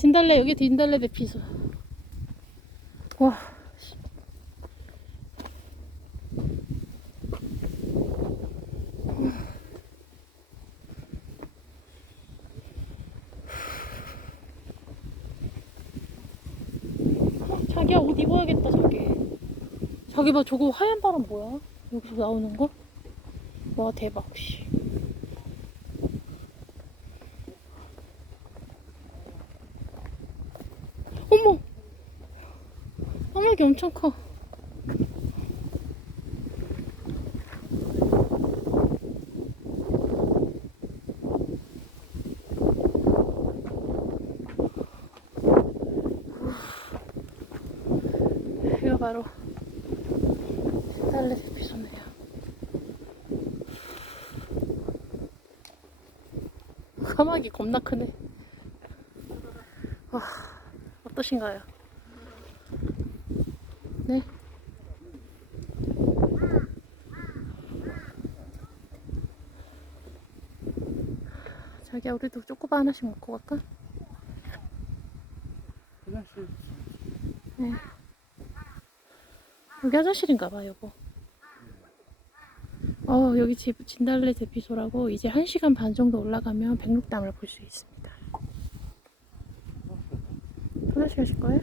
진달래 여기 진달래 대피소. 와. 씨. 자기야 옷 입어야겠다 저기. 저기 봐 저거 하얀 바람 뭐야? 여기서 나오는 거? 와 대박. 씨. 어머! 까마귀 엄청 커. 여기가 바로 달래 대피소네요. 까마귀 겁나 크네. 와, 어떠신가요? 네. 자기야, 우리도 쪼꼬바 하나씩 먹고 갈까? 네. 여기 화장실인가 봐, 여보. 어, 여기 집 진달래 대피소라고 이제 1시간 반 정도 올라가면 백록담을 볼 수 있습니다. 화장실 가실 거예요?